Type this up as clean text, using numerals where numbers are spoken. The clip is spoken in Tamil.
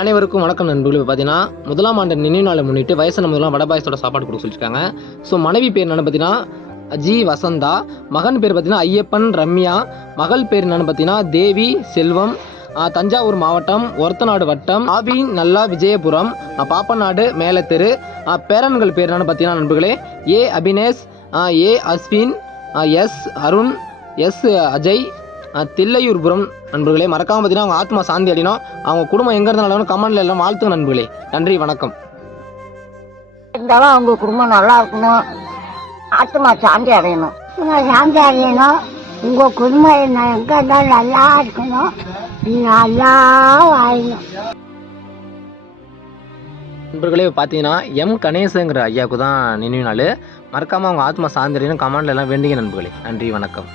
அனைவருக்கும் வணக்கம் நண்பர்களே. பார்த்தீங்கன்னா முதலாம் ஆண்டு நினைவு நாளை முன்னிட்டு வயசான முதலாம் வடை பாயசத்தோட சாப்பாடு கொடுக்க சொல்லியிருக்காங்க. ஸோ மனைவி பேர் என்னென்னு பார்த்தீங்கன்னா ஜி வசந்தா, மகன் பேர் பார்த்தீங்கன்னா ஐயப்பன் ரம்யா, மகள் பேர் என்னென்னு பார்த்தீங்கன்னா தேவி செல்வம், தஞ்சாவூர் மாவட்டம் ஒரத்தநாடு வட்டம் ஆபி நல்லா விஜயபுரம், பாப்பநாடு மேலத்தெரு. பேரன்கள் பேர் என்னென்னு பார்த்தீங்கன்னா நண்பர்களே ஏ அபினேஷ், ஏ அஸ்வின், எஸ் அருண், எஸ் அஜய், தில்லையூர்புரம். நண்பர்களே மறக்காம பார்த்தீங்கன்னா அவங்க ஆத்மா சாந்தி அடையணும். அவங்க குடும்பம் எங்க இருந்தாலும் கமெண்ட்ல எல்லாம் வாழ்த்துங்க நண்பர்களே. நன்றி, வணக்கம். இருந்தாலும் அவங்க குடும்பம் நல்லா இருக்கணும், ஆத்மா சாந்தி அடையணும். சாந்தி அடையணும். உங்க குடும்பம் எங்க இருந்தாலும் நல்லா இருக்கணும், நல்லா வாழணும். நண்பர்களே பார்த்தீங்கன்னா எம் கணேசங்கிற ஐயாவுக்கு தான் நினைவு நாள். மறக்காம அவங்க ஆத்மா சாந்தி அடையணும். கமெண்ட்ல எல்லாம் வேண்டிங்க நண்பர்களே. நன்றி, வணக்கம்.